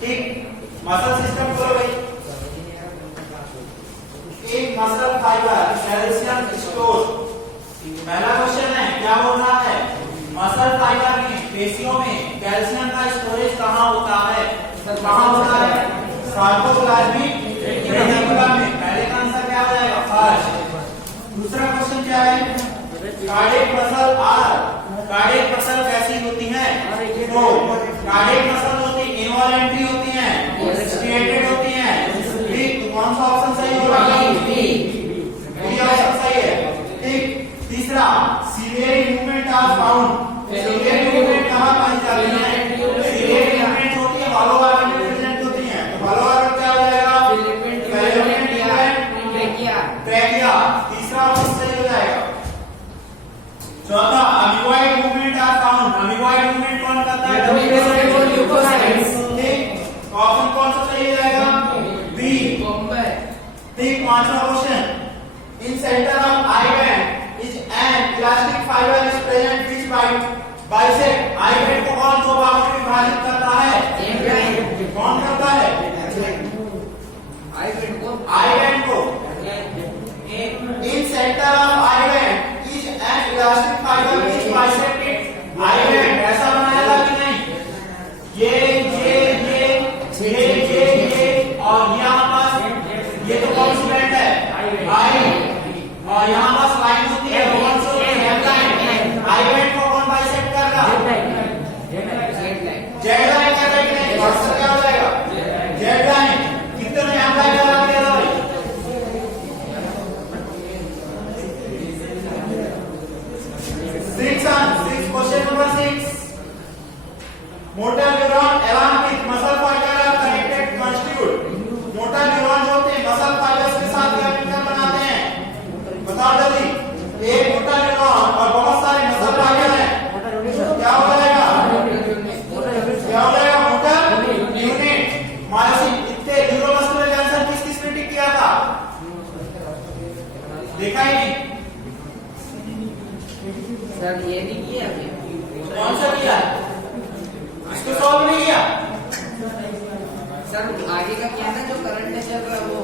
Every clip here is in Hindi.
ठीक। मसल सिस्टम बोलो भाई, एक मसल फाइबर कैल्शियम स्टोर। पहला क्वेश्चन है क्या बोल रहा है, मसल फाइबर में पेशियों में कैल्शियम का स्टोरेज कहाँ होता है, कहाँ होता है, सार्कोप्लाज्मिक रेटिकुलम में। पहले का आंसर क्या हो जाएगा, फर्स्ट। दूसरा क्वेश्चन क्या है, कार्डियक मसल कार्डियक मसल कैसी होती है, तो कार्डियक मसल होती है इनवॉलंटरी होती है, स्ट्रेटेड होती है। ठीक, तो कौन सा ऑप्शन सही होगा, बी ऑप्शन सही है। ठीक। तीसरा, ciliary movement are found. Ciliary movement कहां पाई जाती है, सीलियरी मूवमेंट होती है वालोवार में प्रेजेंट होती है। तो वालोवार क्या हो जाएगा, फिलामेंट या ट्रैकिया। तीसरा ऑप्शन सही हो जाएगा। चौथा, amoeboid movement are found. Amoeboid movement कौन करता है, ल्यूकोसाइट्स। ठीक, ऑप्शन कौन सा सही हो जाएगा, बी। ठीक। पांचवा question, in centre of I band is an elastic fibre is present which bisect. I band को कौन दो भागों में विभाजित करता है, कौन करता है, आई बैंड को। In centre of I band is an elastic fibre which bisect it. I band ऐसा बनाएगा कि नहीं, ये और यहाँ पास ये तो कौन सी बैंड है, आई, और यहाँ पास लाइन होती है, कौन सी होती है, लाइन। आई बैंड को कौन बाइसेक्ट करेगा, जेड लाइन कर रहा है कि नहीं, आंसर क्या हो जाएगा, जेड लाइन। कितने ने एम लाइन लगा दिया था भाई, question number 6। Motor neuron along with muscle fiber are connected constitute। Motor neuron जो होते हैं मसल फाइबर्स के साथ क्या मिलकर बनाते हैं, बताओ जल्दी। एक मोटर न्यूरॉन और बहुत सारे मसल फाइबर हैं, क्या हो जाएगा, क्या हो जाएगा, मोटर यूनिट। मायोसिन। इतने न्यूरोमस्कुलर जंक्शन किसने टिक किया था, देखा ही नहीं सर, ये नहीं किया अभी। कौन सा किया, इसको सॉल्व नहीं किया सर, आगे का क्या था जो करंट में चल रहा है वो,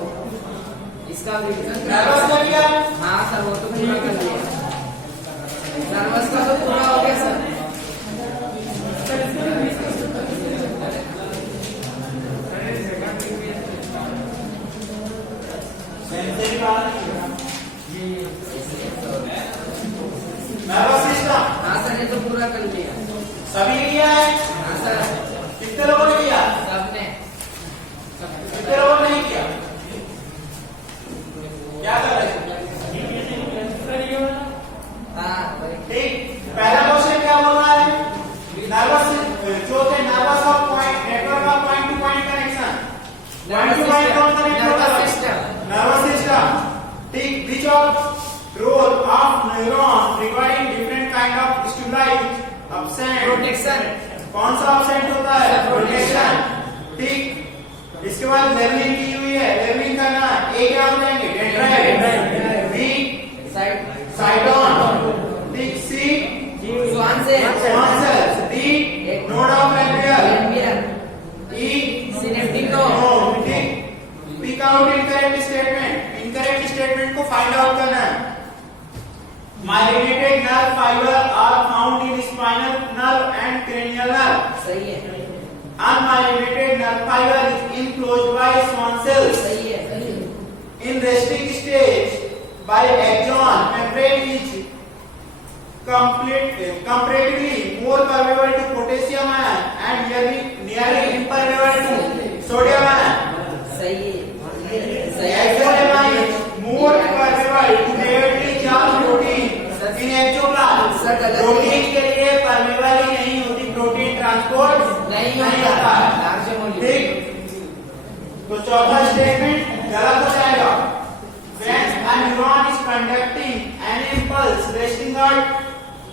इसका नर्वस का किया। हाँ सर, वो तो पूरा कर लिया, नर्वस का तो पूरा हो गया सर। नर्वस सिस्टम, हाँ सर, ये तो पूरा कर लिया, सभी ने किया है। हाँ सर, कितने लोगों ने किया, सबने। कितने लोगों ने नहीं किया, क्या कर रहे हैं, हाँ ठीक। पहला क्वेश्चन क्या बोल रहा है, नर्वस जो थे nerves of point network of point to point connection. Point to point कौन कनेक्ट होता है, नर्वस सिस्टम। ठीक। Which of role of neuron regarding different kind of stimuli absent, प्रोटेक्शन। कौन सा absent होता है, प्रोटेक्शन। ठीक। इसके बाद लेवलिंग की हुई है, लेवलिंग करना। ए क्या हो जाएंगे, डेंड्राइट, बी साइटोन, ठीक, C Schwann cell, D node of ampere, E synaptic node. ठीक। Pick out incorrect statement, incorrect statement को फाइंड आउट करना है। Myelinated nerve fiber are found in spinal nerve and cranial nerve। सही है। Unmyelinated nerve fiber is enclosed by Schwann cells। सही है। In resting stage, by axon membrane is comparatively more permeable to potassium ion and nearly impermeable to sodium ion। सही है। Axon is more permeable to negatively charged protein in axoplasm. Protein के लिए परमेबल ही नहीं होती, प्रोटीन ट्रांसपोर्ट नहीं होता है। ठीक। तो चौथा स्टेटमेंट गलत हो जाएगा। When a neuron is conducting an impulse resting on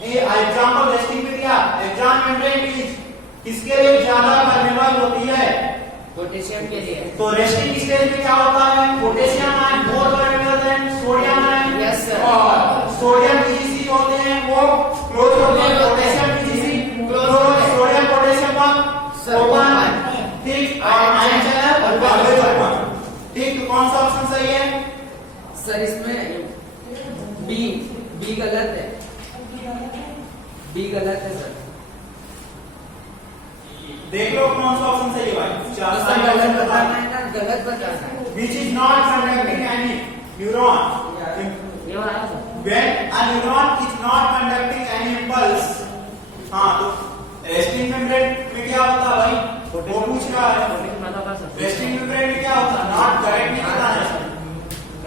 example resting पे दिया, एक्सॉन मेम्ब्रेन इज किसके लिए ज्यादा परमेबल होती है, पोटेशियम के लिए। तो रेस्टिंग स्टेज में क्या होता है, potassium ion more permeable than sodium ion. Yes sir. और सोडियम पीजीसी होते हैं वो क्लोज होते हैं, potassium PGC close, sodium potassium open. ठीक। सर इसमें बी गलत है, बी गलत है सर। देख लो कौन सा ऑप्शन सही है भाई। चार सर सारे गलत ऑप्शन बताना है ना, गलत बताना है। Which is not conducting any neuron. When a neuron is not conducting any impulse, हाँ तो रेस्टिंग मेम्ब्रेन में क्या होता है भाई, वो पूछ रहा है। रेस्टिंग मेम्ब्रेन में क्या होता है, नॉट डायरेक्टली पता है।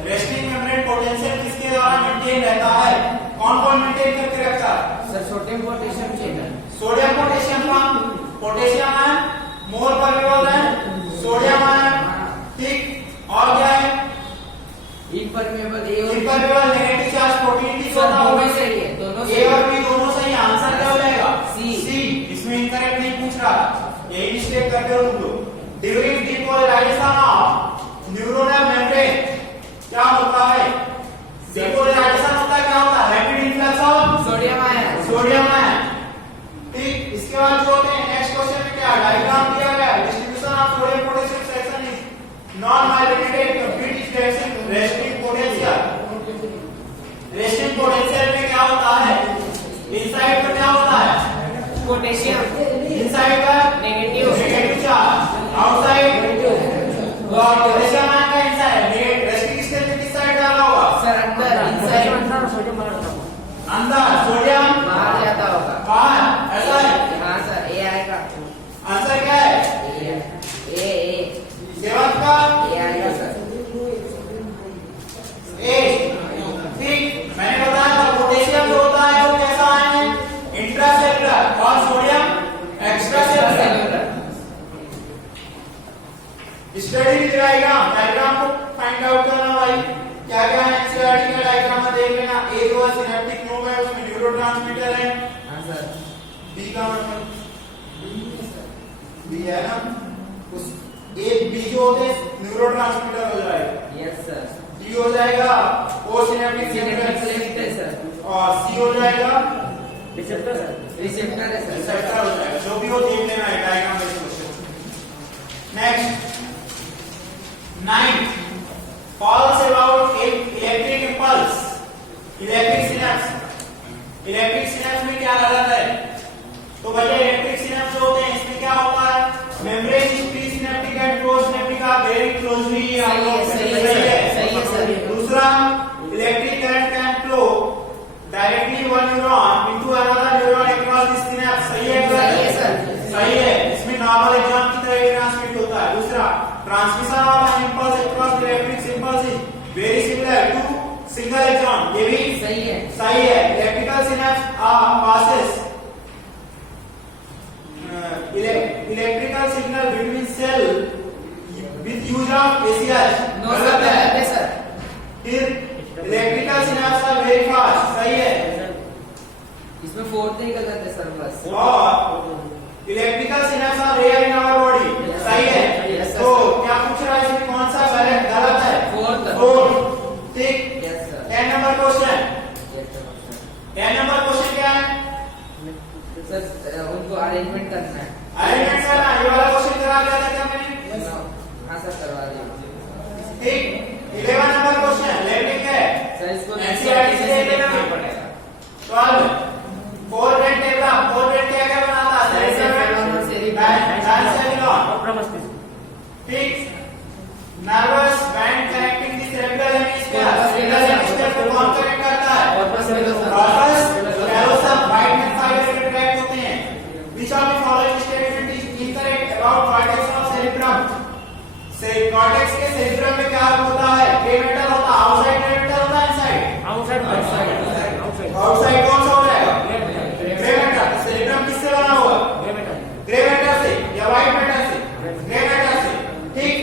रेस्टिंग मेम्ब्रेन पोटेंशियल किसके द्वारा मेंटेन रहता है, कौन कौन मेंटेन करके रखता है? Sir sodium potassium channel, sodium potassium का, पोटेशियम आयन मोर परमेबल है, सोडियम आयन ठीक, और क्या है impermeable impermeable negative charge protein की सर दोनों सही है, दोनों ए और बी दोनों सही। आंसर क्या हो जाएगा? सी। सी। इसमें इनकरेक्ट नहीं पूछ रहा, यही मिस्टेक करते हो तुम लोग। During depolarization of neuronal membrane क्या होता है? डीपोलराइजेशन होता है, क्या होता है? Rapid influx of sodium ion, sodium ion ठीक। इसके बाद जो होते हैं नेक्स्ट क्वेश्चन में क्या डायग्राम दिया गया है, distribution of sodium potassium section is non migrated complete is resting potential. Resting potential में क्या होता है, इनसाइड में क्या होता है पोटेशियम, इनसाइड का negative charge, outside potassium ion का इनसाइड। रेस्टिंग स्टेट में किस साइड डाला होगा? सर अंदर, इनसाइड अंदर, सोडियम बाहर जाता होगा, बाहर, ऐसा है। हाँ सर ए आएगा, आंसर क्या है? ए सेवंथ का ए आएगा सर। ए ठीक, मैंने बताया था पोटेशियम जो होता है वो कैसा आयन है, इंट्रासेलुलर, और सोडियम एक्स्ट्रासेलुलर। स्टडी डायग्राम को फाइंड आउट करना भाई, क्या क्या है एनसीईआरटी का डायग्राम में देख लेना। ए जो है सिनेप्टिक नोड है, उसमें न्यूरोट्रांसमीटर है। हाँ सर बी का मतलब बी है ना, उस एक बी जो होते हैं न्यूरोट्रांसमीटर हो जाएगा। Yes sir. डी हो जाएगा ओ सिनेप्टिक सिनेप्टिक सर, और सी हो जाएगा रिसेप्टर सर, रिसेप्टर है सर। रिसेप्टर हो जाएगा। जो भी हो देख लेना है डायग्राम में question. Next 9 false about electric impulse, electric synapse. Electric synapse में क्या गलत है? तो भैया इलेक्ट्रिक सिनेप्स जो होते हैं इसमें क्या होता है, membrane is pre synaptic and post synaptic are very closely. सही है सर। दूसरा, electric current can flow directly one neuron into another neuron across this synapse. सही है सर। सही है। इसमें नॉर्मल एग्जाम की तरह ट्रांसमिट होता है। दूसरा, transmission of an impulse across electric symbols is very similar to single axon. ये भी सही है। सही है। Electrical synapse passes electrical signal between cell with use of ACH। No sir गलत है सर। फिर electrical synapse are very fast. सही है। इसमें फोर्थ ही गलत है सर बस। और electrical synapse are rare in our body. सही है। Yes, sir. तो क्या पूछ रहा है इसमें कौन सा गलत है? फोर्थ। ठीक। Yes sir. 10 number question. Yes sir. 10 number question क्या है? सर उनको अरेंजमेंट करना है। अरेंजमेंट करना। ये वाला क्वेश्चन करा दिया था क्या मैंने? हाँ सर करवा दिया। ठीक। 11 नंबर क्वेश्चन लेफ्टिंग है सर इसको एनसीईआरटी से ले लेना पड़ेगा। 12 फोर ब्रेड टेबला। फोर ब्रेड क्या क्या बनाता है? ठीक। Nervous band connecting the cerebral hemisphere. Cerebral hemisphere को कौन कनेक्ट करता है? Corpus callosum. राइट में फाइबर ट्रैक होते हैं। Which of the following statement is incorrect about cortex of cerebrum? से कॉर्टेक्स के सेरेब्रम में क्या होता है? ग्रे मैटर होता है। आउटसाइड ग्रे मैटर होता है, इनसाइड आउटसाइड कौन सा हो जाएगा? Grey matter. सेरेब्रम किससे बना हुआ? ग्रे मैटर से या व्हाइट मैटर से? ग्रे मैटर से। ठीक।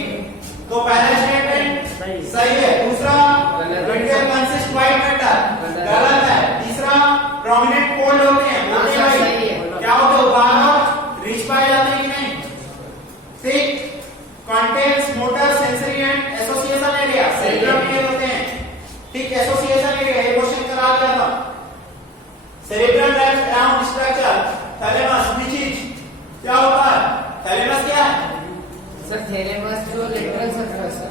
तो पहला स्टेटमेंट सही है। दूसरा, मेटेरियल कंसिस्ट व्हाइट मैटर, गलत है। तीसरा, प्रोमिनेंट फोल्ड होते हैं, होते हैं भाई। क्या होते हैं? बाहर रीच पाए जाते हैं कि नहीं? ठीक। Contains motor sensory and association area. Cerebrum में होते हैं। ठीक। एसोसिएशन एरिया ये क्वेश्चन करा दिया था। Cerebrum wraps around structure thalamus which is क्या होता है? थैलेमस क्या है? सर थैलेमस जो लेटरल सरफेस है।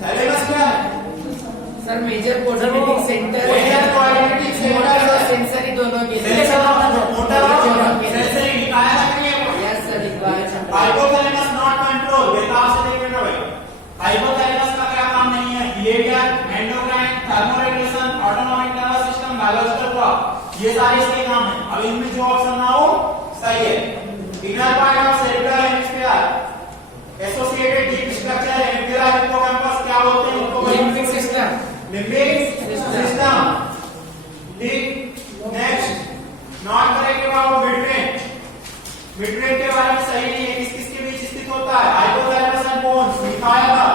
थैलेमस क्या है? Sir major coordinating centre major coordinating centre और सेंसरी दोनों के लिए मोटर सेंसरी दिखाया था कि नहीं? यस सर दिखाया था हाइपोथैलेमस नॉट कंट्रोल बेताब से देख लेना भाई। हाइपोथैलेमस का क्या काम नहीं है? Behaviour, endocrine, thermoregulation, autonomic nervous system, biological clock, ये सारे इसके काम है। अब इनमें जो ऑप्शन ना हो सही है। Inner part of cerebral hemisphere associated deep structure amygdala hippocampus क्या बोलते हैं उसको? Limbic system limbic system. ठीक, next not correct about midbrain. Midbrain के बारे में सही नहीं है। किस किस के बीच स्थित होता है? हाइपोथैलेमस एंड बोन्स दिखाया था।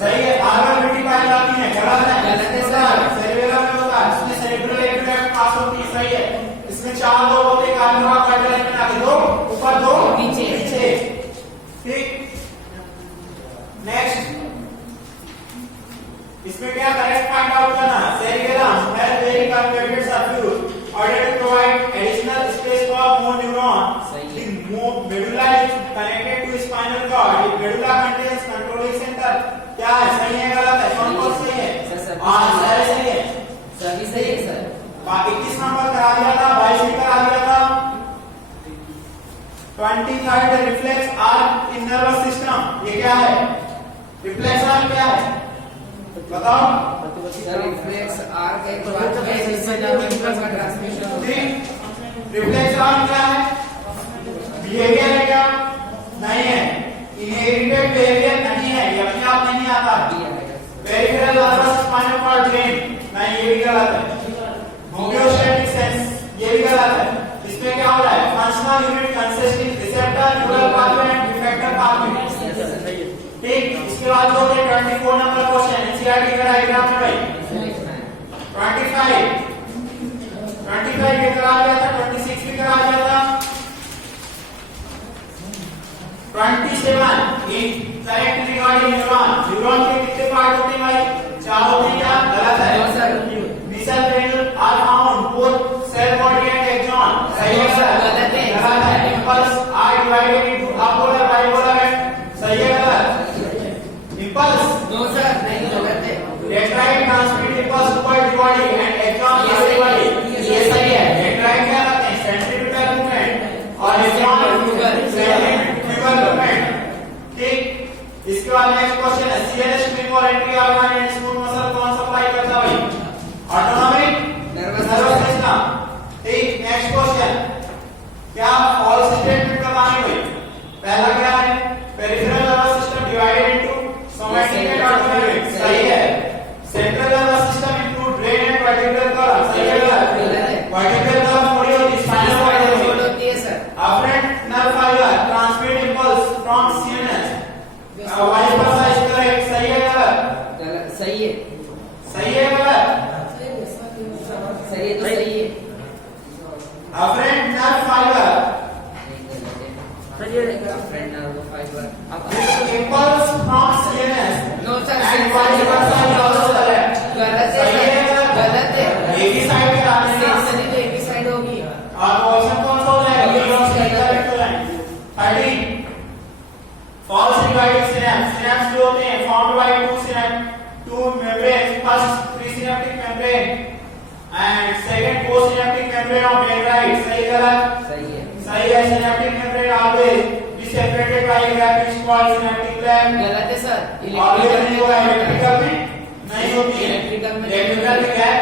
सही है। आर्बोरिटी पाई जाती है, गलत है। गलत है सर। सेरेब्रल में होता है, इसमें सेरेब्रल एक्टिवेट पास होती है। सही है। इसमें 4 लोग होते हैं, कार्डियो कार्डियल में आगे 2 ऊपर 2 नीचे। ठीक, नेक्स्ट इसमें क्या करेक्ट फाइंड आउट करना? Cerebellum has very converted circuit order to provide additional space for more neuron. The medulla is connected to spinal cord. The medulla contains controlling center. क्या है? सही है गलत है? कौन सही है? हाँ सही है। सभी सही है सर। 21 नंबर करा दिया था, 22 भी करा दिया था। 23rd रिफ्लेक्स आर्क इन नर्वस सिस्टम, ये क्या है? रिफ्लेक्स आर्क क्या है बताओ? सर रिफ्लेक्स आर्क एक बात है जिससे नर्व इम्पल्स का ट्रांसमिशन होता है। रिफ्लेक्स आर्क क्या है? बिहेवियर है क्या? नहीं है। इनहेरिटेड बिहेवियर नहीं है, ये अपने आप नहीं आता। Peripheral nervous spinal cord brain, नहीं ये भी गलत है। होम्योस्टैटिक सेंस, ये भी गलत है। इसमें क्या हो रहा है? Functional unit consisting receptor, neural pathway and effector pathway. ठीक, इसके बाद जो है 24 नंबर क्वेश्चन एनसीईआरटी का डायग्राम है भाई। 25 ये करा दिया था, 26 भी करा दिया था। 27 in correct regarding neuron. Neuron के कितने पार्ट होते हैं भाई? 4 होते हैं। क्या गलत है? Nissl granule are found both cell body and axon. सही है सर? गलत है। गलत है। Impulse are divided into apolar bipolar and सही है गलत? इम्पल्स नो सर नहीं गलत है। Dendrite transmit impulse toward the body and axon toward body, ये सही है। डेंड्राइट क्या करते हैं? सेंट्रीफ्यूगल मूवमेंट और एक्सॉन सेंट्रीफ्यूगल मूवमेंट। ठीक, इसके बाद नेक्स्ट क्वेश्चन है सीएनएस स्ट्रिंग और entry organ and smooth muscle कौन सप्लाई करता है भाई? Autonomic nervous system. ठीक, नेक्स्ट क्वेश्चन क्या फॉल्स स्टेटमेंट बतानी भाई? पहला क्या है? Peripheral nervous system divided into somatic and autonomic, सही है। Central nervous system include brain and vertebral column, सही है गलत? वर्टिब्रल कॉलम थोड़ी होती है, स्पाइनल कॉर्ड होती है sir. Afferent nerve fibre transmit impulse from CNS, vice versa is correct, सही है गलत? गलत सही है। सही है गलत? सही है तो सही है। Afferent nerve fibre friend nerve fibre impulse from CNS no sir and vice versa is also correct. गलत है। गलत है। एक ही साइड पे आते हैं ना, सेंसरी तो एक ही साइड होगी। और ऑप्शन कौन सा हो जाएगा? बी ऑप्शन करेक्ट हो जाएगा। 13 false divided synapse, synapse जो होते हैं formed by two membranes, first presynaptic membrane and second postsynaptic membrane of dendrite, सही गलत? सही है। सही है। synaptic membrane always be separated by a gap which is called synaptic cleft. गलत है सर। ऑलवेज नहीं होगा, इलेक्ट्रिकल में नहीं होती है, इलेक्ट्रिकल में गैप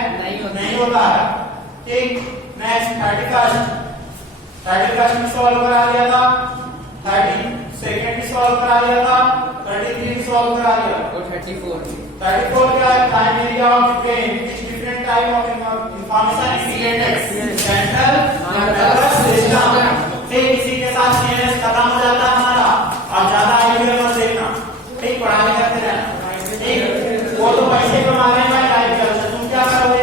नहीं होता है। ठीक, नेक्स्ट 31st में सॉल्व करा दिया था, 32nd भी सॉल्व करा दिया था, 33 भी सॉल्व करा दिया। और 34 क्या है? Time area of brain which different type of information CNS central nervous system. ठीक, इसी के साथ सीएनएस खत्म हो जाता है हमारा। और ज्यादा आइडिया मत देखना, ठीक, पढ़ाई करते रहना। ठीक, वो तो पैसे कमा रहे हैं भाई लाइफ चल, तुम क्या करोगे?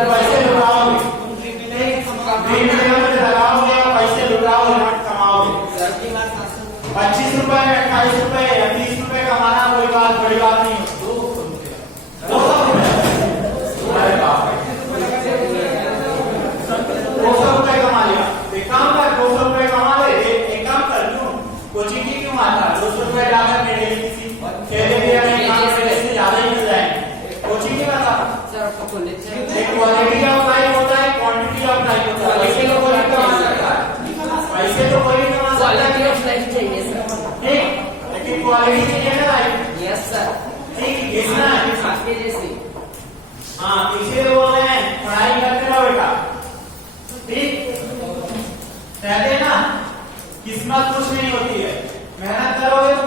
पैसे लुटाओगे, लगाओगे और पैसे लुटाओगे, कमाओगे। 25 रुपए में 28 रुपए या 30 रुपए कमाना कोई बड़ी बात नहीं होती। 200 रुपए कमा लिया, एक काम कर 200 रुपए कमा ले। एक काम कर, क्यों कोचिंग की क्यों आता? 200 रुपए डालकर मेरे किसी खेले से ज्यादा ही मिल जाएंगे। कोचिंग की बात क्वालिटी ऑफ लाइफ चाहिए सर। ठीक, लेकिन क्वालिटी चाहिए ना भाई। Yes sir. ठीक, कितना है आपके जैसी। हाँ, इसीलिए बोल रहे हैं पढ़ाई करते रहो बेटा। ठीक, कहते हैं ना किस्मत कुछ नहीं होती है, मेहनत करोगे तो